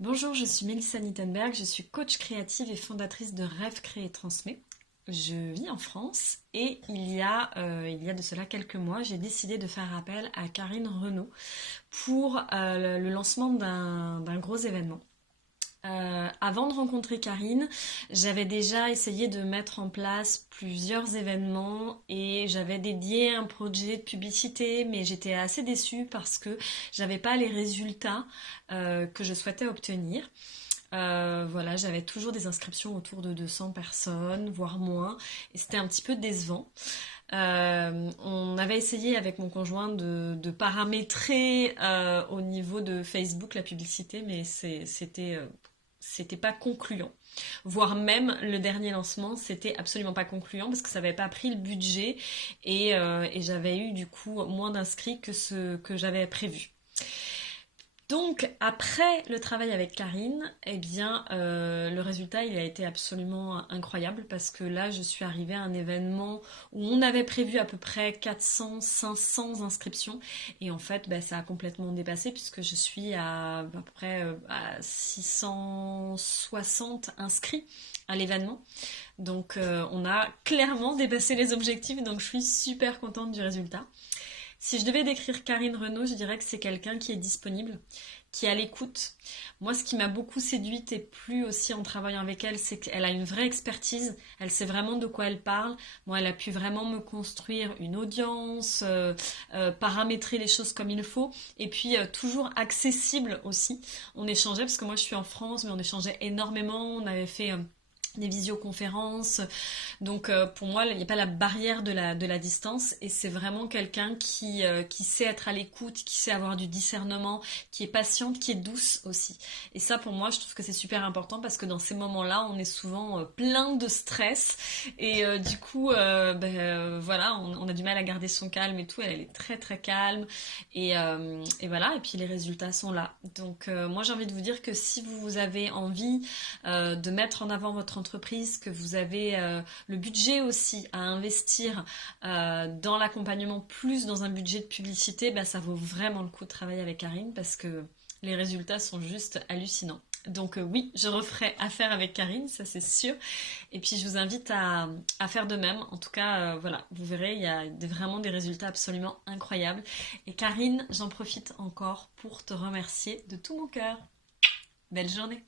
Bonjour, je suis Mélissa Nittenberg, je suis coach créative et fondatrice de Rêve Créer Transmet. Je vis en France et il y a de cela quelques mois, j'ai décidé de faire appel à Karine Renaud pour le lancement d'un gros événement. Avant de rencontrer Karine, j'avais déjà essayé de mettre en place plusieurs événements et j'avais dédié un projet de publicité, mais j'étais assez déçue parce que j'avais pas les résultats que je souhaitais obtenir. Voilà, j'avais toujours des inscriptions autour de 200 personnes, voire moins, et c'était un petit peu décevant. On avait essayé avec mon conjoint de paramétrer au niveau de Facebook la publicité, mais c'était pas concluant. Voire même le dernier lancement, c'était absolument pas concluant parce que ça n'avait pas pris le budget et j'avais eu du coup moins d'inscrits que ce que j'avais prévu. Donc après le travail avec Karine, eh bien le résultat il a été absolument incroyable parce que là je suis arrivée à un événement où on avait prévu à peu près 400-500 inscriptions et en fait bah, ça a complètement dépassé puisque je suis à peu près à 660 inscrits à l'événement. Donc on a clairement dépassé les objectifs donc je suis super contente du résultat. Si je devais décrire Karine Renaud, je dirais que c'est quelqu'un qui est disponible, qui est à l'écoute. Moi, ce qui m'a beaucoup séduite et plu aussi en travaillant avec elle, c'est qu'elle a une vraie expertise. Elle sait vraiment de quoi elle parle. Moi, elle a pu vraiment me construire une audience, paramétrer les choses comme il faut, et puis toujours accessible aussi. On échangeait parce que moi, je suis en France, mais on échangeait énormément. On avait fait des visioconférences. Donc pour moi, il n'y a pas la barrière de la distance et c'est vraiment quelqu'un qui sait être à l'écoute, qui sait avoir du discernement, qui est patiente, qui est douce aussi. Et ça pour moi, je trouve que c'est super important parce que dans ces moments-là, on est souvent plein de stress et du coup, voilà, on a du mal à garder son calme et tout. Elle est très très calme et voilà. Et puis les résultats sont là. Donc moi, j'ai envie de vous dire que si vous avez envie de mettre en avant votre entreprise, que vous avez le budget aussi à investir dans l'accompagnement plus dans un budget de publicité, bah, ça vaut vraiment le coup de travailler avec Karine parce que les résultats sont juste hallucinants. Donc oui, je referai affaire avec Karine, ça c'est sûr. Et puis je vous invite à faire de même. En tout cas, voilà, vous verrez, il y a vraiment des résultats absolument incroyables. Et Karine, j'en profite encore pour te remercier de tout mon cœur. Belle journée.